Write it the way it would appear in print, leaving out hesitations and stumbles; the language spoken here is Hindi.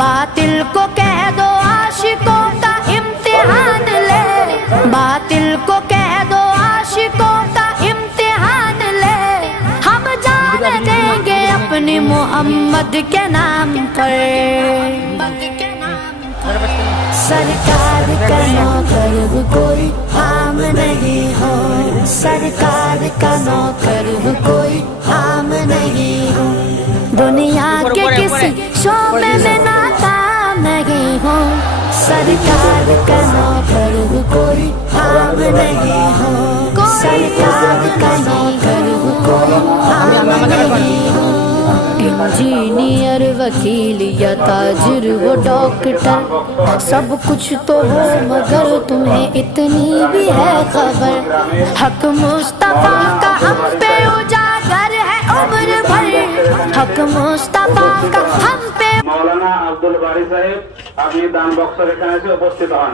बातिल को कह दो आशिकों का इम्तिहान ले, बातिल को कह दो आशिकों का इम्तिहान ले। हम जान देंगे अपने मोहम्मद के नाम पर। सरकार का नौकर कोई हम नहीं हो, सरकार का नौकर कोई हम नहीं हो। दुनिया के किसी शोबे में नाकाम नहीं हो, सरकार का नौकर कोई हम नहीं हो, सरकार का नौकर कोई हम नहीं हो। इंजीनियर, वकील या ताजिर हो डॉक्टर, सब कुछ तो हो मगर तुम्हें इतनी भी है खबर। हक मुस्तफा का हम पे उजागर है उम्र भर, हक मुस्तफा का हम पे। मौलाना আব্দুল বারী সাহেব, আপনি দান বক্সের এখানে এসে উপস্থিত হন।